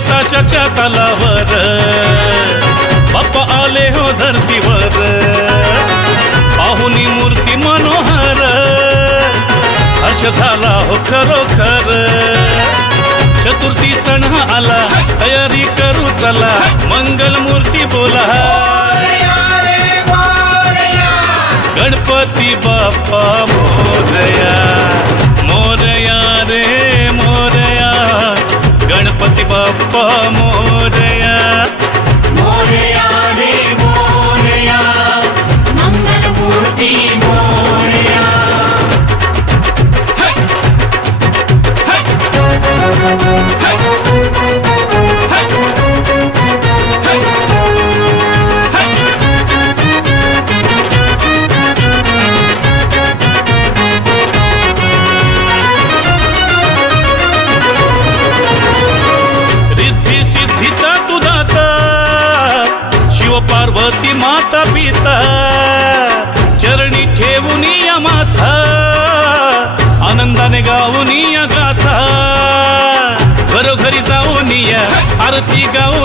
ताशाच्या तालावर. बाप्पा आले हो धरतीवर. पाहुनी मूर्ती मनोहर. हर्ष झाला हो खरोखर. चतुर्थी सण आला तयारी करू चला. मंगल मूर्ती बोला. गणपती बाप्पा मोदया ಅಪ್ಪ ಮೋದಯ ಮೋದಯ ರೇ ಮೋದಯ ಮಂಗಲ ಮೂರ್ತಿ ಮೋದಯ Thank you. पार्वती माता पिता चरणी ठेवून या माथा आनंदाने गाऊन या गाथा घरोघरी जाऊन या आरती गाऊन